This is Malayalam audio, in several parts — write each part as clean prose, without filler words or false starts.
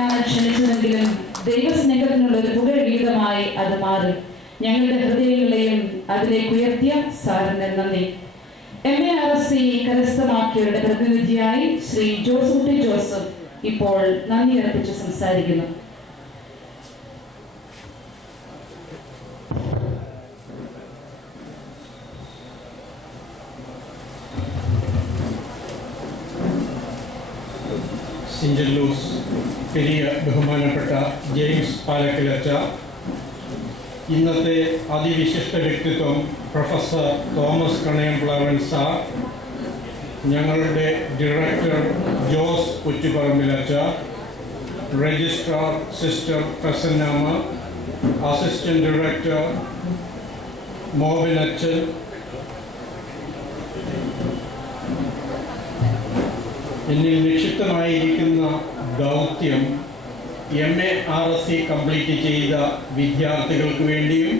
സഹായത്തിനാണ് ക്ഷണിച്ചതെങ്കിലും ദൈവസ്നേഹത്തിനുള്ള ഒരു പുകഴഗീതമായി അത് മാറി. ഞങ്ങളുടെ ഹൃദയങ്ങളെയും അതിലേക്ക് ഉയർത്തിയ സാറിന് നന്ദി. MARC കരസ്ഥമാക്കിയവരുടെ പ്രതിനിധിയായി ശ്രീ ജോസഫ് ജോസഫ് ഇപ്പോൾ നന്ദി അർപ്പിച്ച് സംസാരിക്കുന്നു. സെന്റ് ലൂസ് പെരിയ ബഹുമാനപ്പെട്ട ജെയിംസ് പാലക്കലച്ച, ഇന്നത്തെ അതിവിശിഷ്ട വ്യക്തിത്വം പ്രൊഫസർ തോമസ് കണയംപ്ലാവൻ സാർ, ഞങ്ങളുടെ ഡയറക്ടർ ജോസ് കുറ്റിപ്പറമ്പിലച്ച, registrar sister Prasannamma, assistant director മോബിനച്ചൻ, എന്നിൽ നിക്ഷിപ്തമായിരിക്കുന്ന ദൗത്യം MARC കംപ്ലീറ്റ് ചെയ്ത വിദ്യാർത്ഥികൾക്ക് വേണ്ടിയും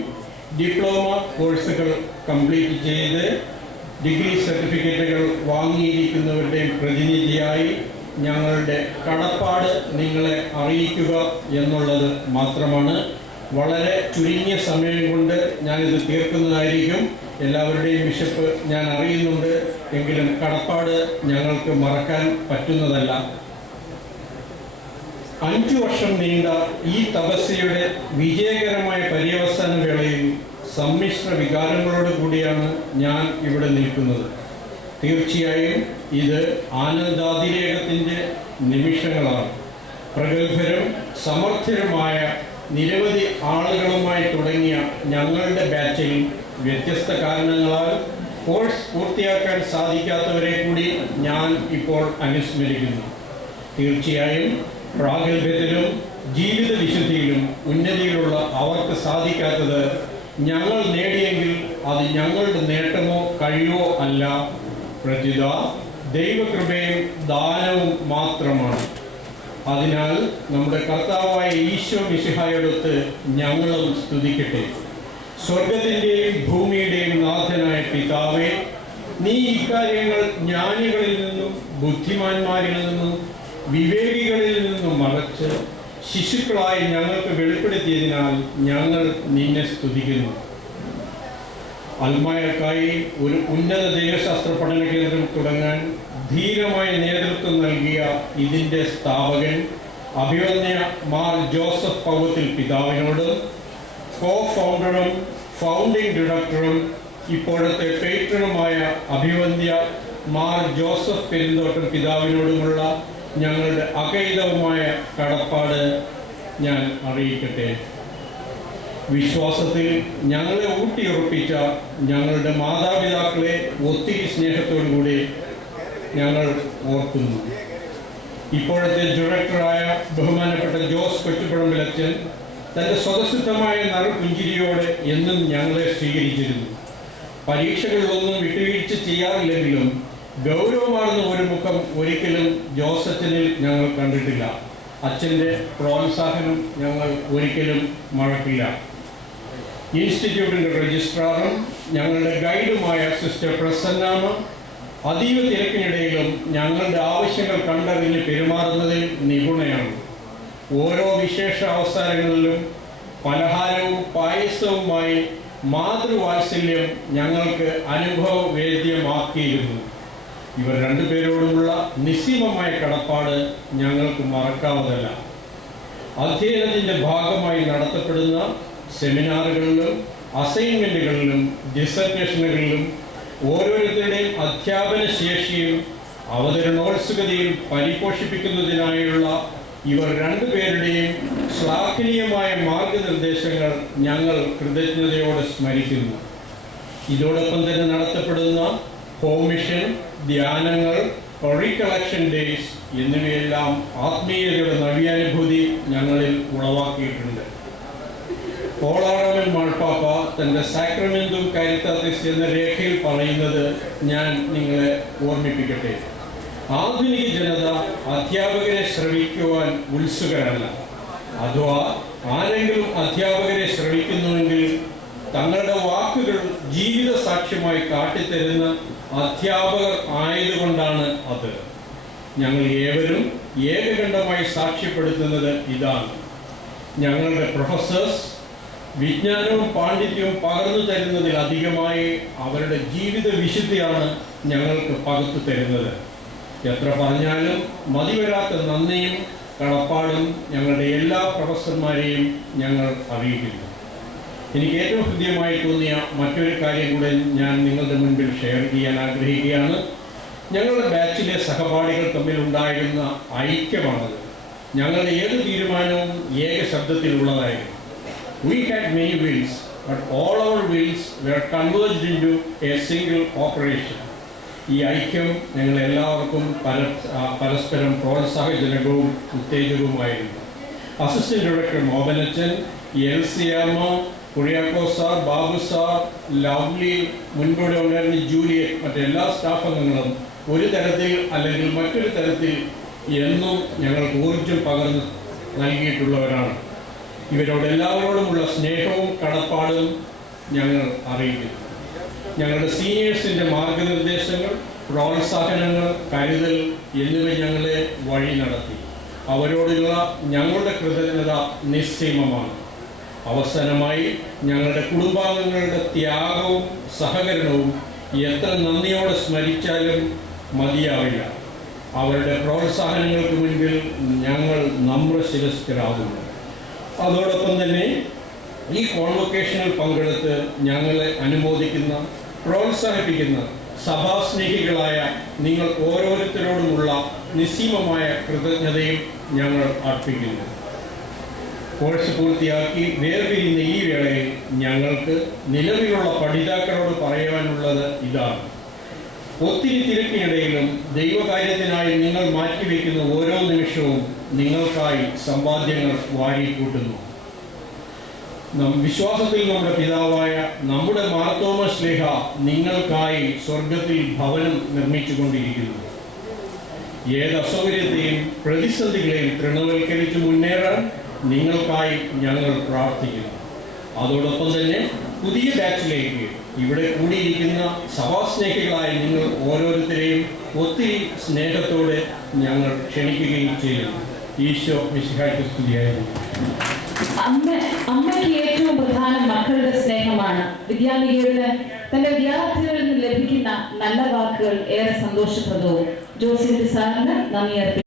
ഡിപ്ലോമ കോഴ്സുകൾ കംപ്ലീറ്റ് ചെയ്ത് ഡിഗ്രി സർട്ടിഫിക്കറ്റുകൾ വാങ്ങിയിരിക്കുന്നവരുടെയും പ്രതിനിധിയായി ഞങ്ങളുടെ കടപ്പാട് നിങ്ങളെ അറിയിക്കുക എന്നുള്ളത് മാത്രമാണ്. വളരെ ചുരുങ്ങിയ സമയം കൊണ്ട് ഞാനിത് തീർക്കുന്നതായിരിക്കും. എല്ലാവരുടെയും വിശപ്പ് ഞാൻ അറിയുന്നുണ്ട്, എങ്കിലും കടപ്പാട് ഞങ്ങൾക്ക് മറക്കാൻ പറ്റുന്നതല്ല. 5 വർഷം നീണ്ട ഈ തപസ്യയുടെ വിജയകരമായ പര്യവസാന വേളയിൽ സമ്മിശ്ര വികാരങ്ങളോട് കൂടിയാണ് ഞാൻ ഇവിടെ നിൽക്കുന്നത്. തീർച്ചയായും ഇത് ആനന്ദാതിരേകത്തിൻ്റെ നിമിഷങ്ങളാണ്. പ്രഗത്ഭരും സമർത്ഥരുമായ നിരവധി ആളുകളുമായി തുടങ്ങിയ ഞങ്ങളുടെ ബാച്ചിൽ വ്യത്യസ്ത കാരണങ്ങളാൽ കോഴ്സ് പൂർത്തിയാക്കാൻ സാധിക്കാത്തവരെ കൂടി ഞാൻ ഇപ്പോൾ അനുസ്മരിക്കുന്നു. തീർച്ചയായും പ്രാഗൽഭ്യത്തിലും ജീവിത വിശുദ്ധിയിലും ഉന്നതിയിലുള്ള അവർക്ക് സാധിക്കാത്തത് ഞങ്ങൾ നേടിയെങ്കിൽ അത് ഞങ്ങളുടെ നേട്ടമോ കഴിവോ അല്ല, പ്രത്യുത ദൈവകൃപയും ദാനവും മാത്രമാണ്. അതിനാൽ നമ്മുടെ കർത്താവായ ഈശോ മിശിഹായോടൊത്ത് ഞങ്ങളും സ്തുതിക്കട്ടെ. സ്വർഗത്തിൻ്റെയും ഭൂമിയുടെയും നാഥനായ പിതാവേ, നീ ഇക്കാര്യങ്ങൾ ജ്ഞാനികളിൽ നിന്നും ബുദ്ധിമാന്മാരിൽ നിന്നും വിവേകികളിൽ നിന്നും മറച്ച് ശിശുക്കളായി ഞങ്ങൾക്ക് വെളിപ്പെടുത്തിയതിനാൽ ഞങ്ങൾ നിന്നെ സ്തുതിക്കുന്നു. അൽമായർക്കായി ഒരു ഉന്നത ദൈവശാസ്ത്ര പഠന കേന്ദ്രം തുടങ്ങാൻ ധീരമായ നേതൃത്വം നൽകിയ ഇതിൻ്റെ സ്ഥാപകൻ അഭിവന്യ മാർ ജോസഫ് പൗവത്തിൽ പിതാവിനോട്, കോ-ഫൗണ്ടറും ഫൗണ്ടിംഗ് ഡയറക്ടറും ഇപ്പോഴത്തെ പേട്രനുമായ അഭിവന്യ മാർ ജോസഫ് പെരുന്തോട്ടം പിതാവിനോടുമുള്ള ഞങ്ങളുടെ അകൈതവുമായ കടപ്പാട് ഞാൻ അറിയിക്കട്ടെ. വിശ്വാസത്തിൽ ഞങ്ങളെ ഊട്ടിയുറപ്പിച്ച ഞങ്ങളുടെ മാതാപിതാക്കളെ ഒത്തിരി സ്നേഹത്തോടുകൂടി ഞങ്ങൾ ഓർക്കുന്നു. ഇപ്പോഴത്തെ ഡയറക്ടറായ ബഹുമാനപ്പെട്ട ജോസ് കൊച്ചുപറമ്പിലച്ചൻ തൻ്റെ സ്വതസിദ്ധമായ നറുപുഞ്ചിരിയോടെ എന്നും ഞങ്ങളെ സ്വീകരിച്ചിരുന്നു. പരീക്ഷകളിലൊന്നും വിട്ടുവീഴ്ച ചെയ്യാറില്ലെങ്കിലും ഗൗരവമാർന്ന ഒരു മുഖം ഒരിക്കലും ജോസച്ചനിൽ ഞങ്ങൾ കണ്ടിട്ടില്ല. അച്ഛൻ്റെ പ്രോത്സാഹനം ഞങ്ങൾ ഒരിക്കലും മറക്കില്ല. ഇൻസ്റ്റിറ്റ്യൂട്ടിൻ്റെ രജിസ്ട്രാറും ഞങ്ങളുടെ ഗൈഡുമായ സിസ്റ്റർ പ്രസന്നാമ അതീവ തിരക്കിനിടയിലും ഞങ്ങളുടെ ആവശ്യങ്ങൾ കണ്ടറിഞ്ഞ് പെരുമാറുന്നതിൽ നിപുണയാണ്. ഓരോ വിശേഷ അവസരങ്ങളിലും പലഹാരവും പായസവുമായി മാതൃവാത്സല്യം ഞങ്ങൾക്ക് അനുഭവവേദ്യമാക്കിയിരുന്നു. ഇവർ രണ്ടുപേരോടുമുള്ള നിസ്സീമമായ കടപ്പാട് ഞങ്ങൾക്ക് മറക്കാവതല്ല. അധ്യയനത്തിൻ്റെ ഭാഗമായി നടത്തപ്പെടുന്ന സെമിനാറുകളിലും അസൈൻമെൻറ്റുകളിലും ഡിസർട്ടേഷനുകളിലും ഓരോരുത്തരുടെയും അധ്യാപന ശേഷിയും അവതരണോത്സുകതയും പരിപോഷിപ്പിക്കുന്നതിനായുള്ള ഇവർ രണ്ടുപേരുടെയും ശ്ലാഘനീയമായ മാർഗനിർദ്ദേശങ്ങൾ ഞങ്ങൾ കൃതജ്ഞതയോടെ സ്മരിക്കുന്നു. ഇതോടൊപ്പം തന്നെ നടത്തപ്പെടുന്ന ഹോം മിഷൻ, ധ്യാനങ്ങൾ, റീകളക്ഷൻ ഡേയ്സ് എന്നിവയെല്ലാം ആത്മീയതയുടെ നവ്യാനുഭൂതി ഞങ്ങളിൽ ഉളവാക്കിയിട്ടുണ്ട്. പോളാറമൻ മാർപ്പാപ്പ തൻ്റെ സാക്രമെന്തും കാരിത്താസിസ് എന്ന രേഖയിൽ പറയുന്നത് ഞാൻ നിങ്ങളെ ഓർമ്മിപ്പിക്കട്ടെ. ആധുനിക ജനത അധ്യാപകരെ ശ്രവിക്കുവാൻ ഉത്സുകരല്ല. അഥവാ ആരെങ്കിലും അധ്യാപകരെ ശ്രവിക്കുന്നുവെങ്കിൽ തങ്ങളുടെ വാക്കുകൾ ജീവിത സാക്ഷ്യമായി കാട്ടിത്തരുന്ന അധ്യാപകർ ആയതുകൊണ്ടാണ് അത്. ഞങ്ങൾ ഏവരും ഏകകണ്ഠമായി സാക്ഷ്യപ്പെടുത്തുന്നത് ഇതാണ്: ഞങ്ങളുടെ പ്രൊഫസേഴ്സ് വിജ്ഞാനവും പാണ്ഡിത്യവും പകർന്നു തരുന്നതിലധികമായി അവരുടെ ജീവിത വിശുദ്ധിയാണ് ഞങ്ങൾക്ക് പകർത്തു തരുന്നത്. എത്ര പറഞ്ഞാലും മതിവരാത്ത നന്ദിയും കടപ്പാടും ഞങ്ങളുടെ എല്ലാ പ്രൊഫസർമാരെയും ഞങ്ങൾ അറിയിക്കുന്നു. എനിക്ക് ഏറ്റവും ഹൃദ്യമായി തോന്നിയ മറ്റൊരു കാര്യം കൂടെ ഞാൻ നിങ്ങളുടെ മുൻപിൽ ഷെയർ ചെയ്യാൻ ആഗ്രഹിക്കുകയാണ്. ഞങ്ങളുടെ ബാച്ചിലെ സഹപാഠികൾ തമ്മിൽ ഉണ്ടായിരുന്ന ഐക്യമാണത്. ഞങ്ങളുടെ ഏത് തീരുമാനവും ഏക ശബ്ദത്തിലുള്ളതായിരുന്നു. We had many wills, but all our wills were converged into a single operation. ഈ ഐക്യം ഞങ്ങളെല്ലാവർക്കും പരസ്പരം പ്രോത്സാഹജനകവും ഉത്തേജകവുമായിരുന്നു. അസിസ്റ്റന്റ് ഡയറക്ടർ മോഹനച്ചൻ, എൽസിയാമ്മ, കുര്യാക്കോ സാർ, ബാബു സാർ, ലവ്ലി, മുൻകൂടെ ഉണ്ടായിരുന്ന ജൂലിയറ്റ്, മറ്റെല്ലാ സ്റ്റാഫ് അംഗങ്ങളും ഒരു തരത്തിൽ അല്ലെങ്കിൽ മറ്റൊരു തരത്തിൽ എന്നും ഞങ്ങൾക്ക് ഊർജം പകർന്ന് നൽകിയിട്ടുള്ളവരാണ്. ഇവരോട് എല്ലാവരോടുമുള്ള സ്നേഹവും കടപ്പാടും ഞങ്ങൾ അറിയിക്കുന്നു. ഞങ്ങളുടെ സീനിയേഴ്സിൻ്റെ മാർഗനിർദ്ദേശങ്ങൾ, പ്രോത്സാഹനങ്ങൾ, കരുതൽ എന്നിവ ഞങ്ങളെ വഴി നടത്തി. അവരോടുള്ള ഞങ്ങളുടെ കൃതജ്ഞത നിസ്സീമമാണ്. അവസാനമായി ഞങ്ങളുടെ കുടുംബാംഗങ്ങളുടെ ത്യാഗവും സഹകരണവും എത്ര നന്ദിയോടെ സ്മരിച്ചാലും മതിയാവില്ല. അവരുടെ പ്രോത്സാഹനങ്ങൾക്ക് മുൻപിൽ ഞങ്ങൾ നമ്രശിരസ്കരാകുന്നു. അതോടൊപ്പം തന്നെ ഈ കോൺവൊക്കേഷനിൽ പങ്കെടുത്ത് ഞങ്ങളെ അനുമോദിക്കുന്ന, പ്രോത്സാഹിപ്പിക്കുന്ന സഭാസ്നേഹികളായ നിങ്ങൾ ഓരോരുത്തരോടുമുള്ള നിസ്സീമമായ കൃതജ്ഞതയും ഞങ്ങൾ അർപ്പിക്കുന്നു. കോഴ്സ് പൂർത്തിയാക്കി വേർപിരിയുന്ന ഈ വേളയിൽ ഞങ്ങൾക്ക് നിലവിലുള്ള പഠിതാക്കളോട് പറയാനുള്ളത് ഇതാണ്: ഒത്തിരി തിരക്കിനിടയിലും ദൈവകാര്യത്തിനായി നിങ്ങൾ മാറ്റിവെക്കുന്ന ഓരോ നിമിഷവും നിങ്ങൾക്കായി സമ്പാദ്യങ്ങൾ വാരിക്കൂട്ടുന്നു. വിശ്വാസത്തിൽ നമ്മുടെ പിതാവായ നമ്മുടെ മാർത്തോമ ശ്ലീഹ നിങ്ങൾക്കായി സ്വർഗത്തിൽ ഭവനം നിർമ്മിച്ചുകൊണ്ടിരിക്കുന്നു. ഏത് അസൗകര്യത്തെയും പ്രതിസന്ധികളെയും തൃണവൽക്കരിച്ച് മുന്നേറാൻ നിങ്ങൾക്കായി ഞങ്ങൾ പ്രാർത്ഥിക്കുന്നു. അതോടൊപ്പം തന്നെ പുതിയ ബാച്ചിലേക്ക് ഇവിടെ കൂടിയിരിക്കുന്ന സഭാസ്നേഹികളായ നിങ്ങൾ ഓരോരുത്തരെയും ഒത്തിരി സ്നേഹത്തോടെ ഞങ്ങൾ ക്ഷണിക്കുകയും ചെയ്യുന്നു. ഈശോ മിശിഹായ്ക്ക് സ്തുതിയായിരുന്നു. അമ്മയ്ക്ക് ഏറ്റവും പ്രധാനം മക്കളുടെ സ്നേഹമാണ്. വിദ്യാലയത്തിന് തന്റെ വിദ്യാർത്ഥികളിൽ നിന്ന് ലഭിക്കുന്ന നല്ല വാക്കുകൾ ഏറെ സന്തോഷപ്രദവും. ജോസഫ് സാറിന് നന്ദി അർപ്പിക്കുന്നു.